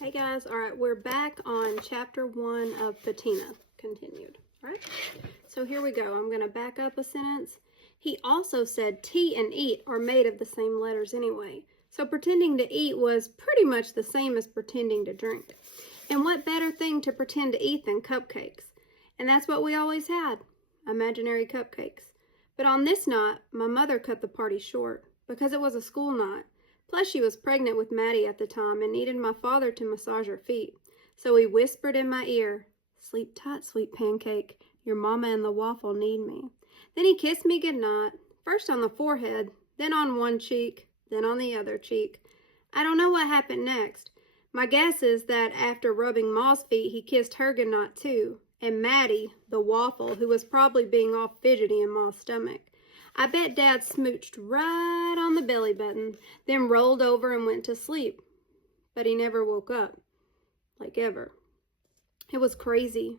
Hey guys, alright, we're back on chapter 1 of Patina, continued. Alright, so here we go. I'm going to back up a sentence. He also said tea and eat are made of the same letters anyway. So pretending to eat was pretty much the same as pretending to drink. And what better thing to pretend to eat than cupcakes? And that's what we always had, imaginary cupcakes. But on this night, my mother cut the party short because it was a school night. Plus, she was pregnant with Maddie at the time and needed my father to massage her feet. So he whispered in my ear, "Sleep tight, sweet pancake. Your mama and the waffle need me." Then he kissed me goodnight, first on the forehead, then on one cheek, then on the other cheek. I don't know what happened next. My guess is that after rubbing Ma's feet, he kissed her goodnight too. And Maddie, the waffle, who was probably being all fidgety in Ma's stomach. I bet Dad smooched right on the belly button, then rolled over and went to sleep. But he never woke up, like ever. It was crazy.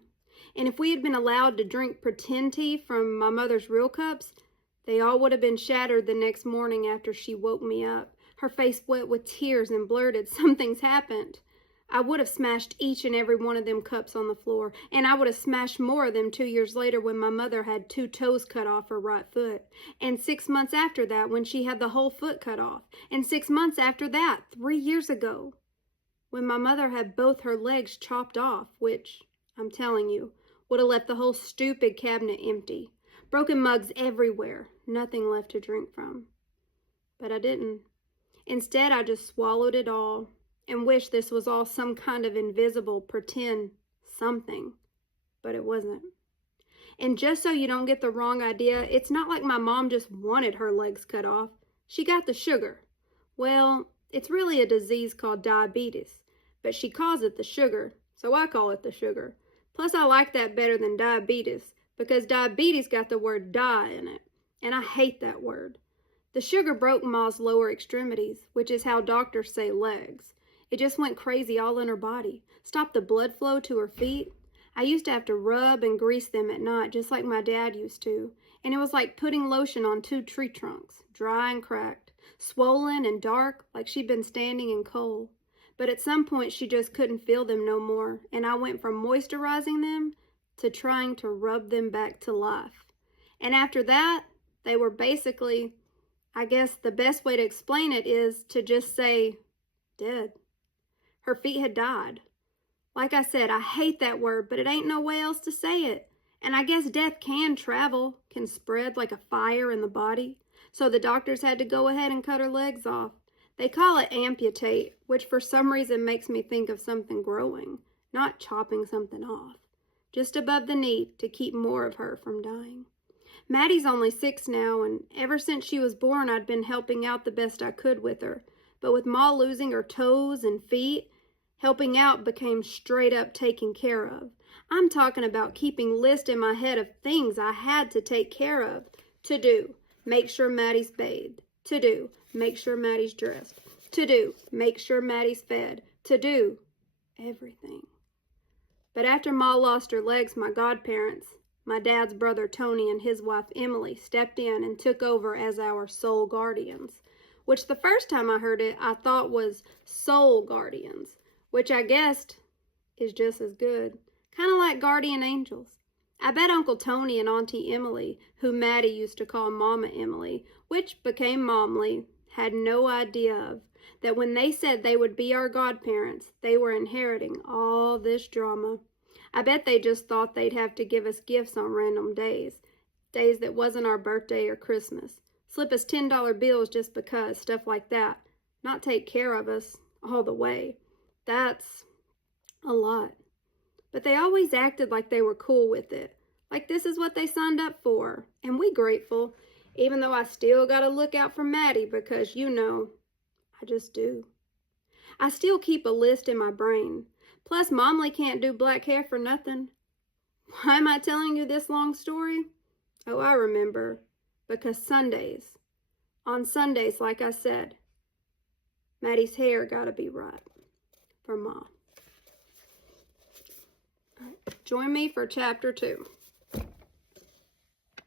And if we had been allowed to drink pretend tea from my mother's real cups, they all would have been shattered the next morning after she woke me up, her face wet with tears and blurted, "Something's happened." I would have smashed each and every one of them cups on the floor, and I would have smashed more of them 2 years later when my mother had 2 toes cut off her right foot, and 6 months after that when she had the whole foot cut off, and 6 months after that, 3 years ago, when my mother had both her legs chopped off, which, I'm telling you, would have left the whole stupid cabinet empty. Broken mugs everywhere, nothing left to drink from. But I didn't. Instead, I just swallowed it all and wished this was all some kind of invisible pretend something, but it wasn't. And just so you don't get the wrong idea, it's not like my mom just wanted her legs cut off. She got the sugar. Well, it's really a disease called diabetes, but she calls it the sugar, so I call it the sugar. Plus, I like that better than diabetes, because diabetes got the word die in it, and I hate that word. The sugar broke Ma's lower extremities, which is how doctors say legs. It just went crazy all in her body, stopped the blood flow to her feet. I used to have to rub and grease them at night, just like my dad used to, and it was like putting lotion on 2 tree trunks, dry and cracked, swollen and dark, like she'd been standing in coal. But at some point, she just couldn't feel them no more, and I went from moisturizing them to trying to rub them back to life. And after that, they were basically, I guess the best way to explain it is to just say, dead. Her feet had died. Like I said, I hate that word, but it ain't no way else to say it. And I guess death can travel, can spread like a fire in the body. So the doctors had to go ahead and cut her legs off. They call it amputate, which for some reason makes me think of something growing, not chopping something off. Just above the knee to keep more of her from dying. Maddie's only 6 now, and ever since she was born, I'd been helping out the best I could with her. But with Ma losing her toes and feet, helping out became straight up taking care of. I'm talking about keeping lists in my head of things I had to take care of. To do, make sure Maddie's bathed. To do, make sure Maddie's dressed. To do, make sure Maddie's fed. To do, everything. But after Ma lost her legs, my godparents, my dad's brother Tony and his wife Emily, stepped in and took over as our sole guardians. Which the first time I heard it, I thought was soul guardians, which I guessed is just as good. Kind of like guardian angels. I bet Uncle Tony and Auntie Emily, who Maddie used to call Mama Emily, which became Momly, had no idea of that when they said they would be our godparents, they were inheriting all this drama. I bet they just thought they'd have to give us gifts on random days that wasn't our birthday or Christmas. Slip us $10 bills just because, stuff like that. Not take care of us all the way. That's a lot. But they always acted like they were cool with it. Like this is what they signed up for. And we grateful, even though I still gotta look out for Maddie because, you know, I just do. I still keep a list in my brain. Plus, Momly can't do black hair for nothing. Why am I telling you this long story? Oh, I remember. Because on Sundays, like I said, Maddie's hair gotta be right for Ma. Join me for chapter 2.